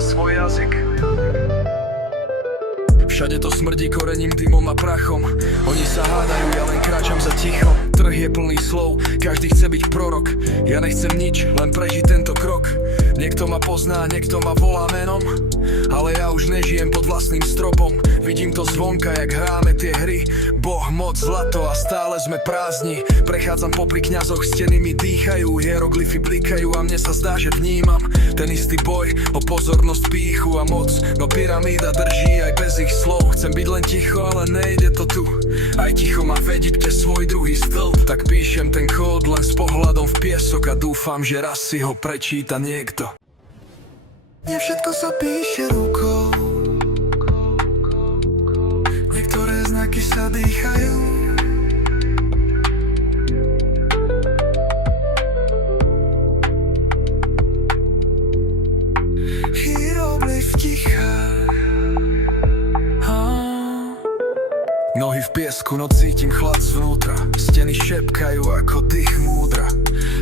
má svoj jazyk. Všade to smrdí korením, dymom a prachom. Oni sa hádajú, ja len kráčam za ticho. Trh je plný slov, každý chce byť prorok. Ja nechcem nič, len prežiť tento krok. Niekto ma pozná, niekto ma volá menom, ale ja už nežijem pod vlastným stropom. Vidím to zvonka, jak hráme tie hry. Boh, moc, zlato a stále sme prázdni. Prechádzam popri kňazoch, steny mi dýchajú. Hieroglyfy blikajú a mne sa zdá, že vnímam ten istý boj o pozornosť, pýchu a moc. No pyramída drží aj bez ich slov. Chcem byť len ticho, ale nejde to tu. Aj ticho má vediť pre svoj druhý stĺp. Tak píšem ten kód len s pohľadom v piesok a dúfam, že raz si ho prečíta niekto. Nie všetko sa píše rukou, niektoré znaky sa dýchajú. Hieroglyf ticha. Nohy v piesku, no cítim chlad zvnútra. Steny šepkajú ako dých múdra.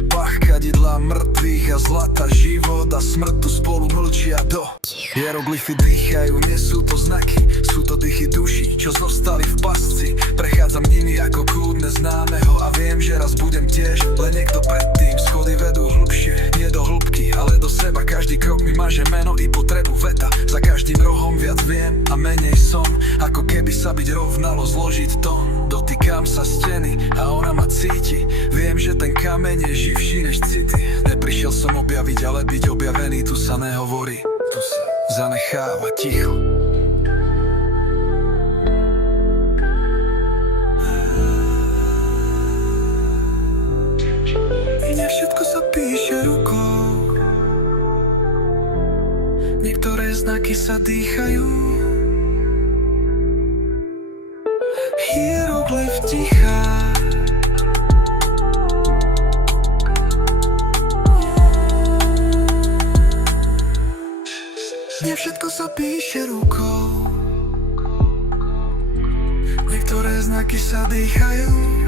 Pach kadidla mŕtvych a zlata, život a smrť tu spolu mlčia do. Hieroglyfy dýchajú, nie sú to znaky, sú to dýchy duší, čo zostali v pasci. Prechádzam nimi ako kľud neznámeho a viem, že raz budem tiež len niekto predtým. Schody vedú hlbšie, nie do hĺbky, ale do seba. Každý krok mi maže meno i potrebu veta. Za každým rohom viac viem a menej som, ako keby sa byť rovnalo zložiť tón. Dotýkam sa steny a ona ma cíti. Viem, že ten kameň je živší než city. Neprišiel som objaviť, ale byť objavený. Tu sa nehovorí, tu sa zanecháva ticho. I nie všetko sa píše rukou, niektoré znaky sa dýchajú. Hieroglyf ticha. Nie všetko sa píše rukou, niektoré znaky sa dýchajú.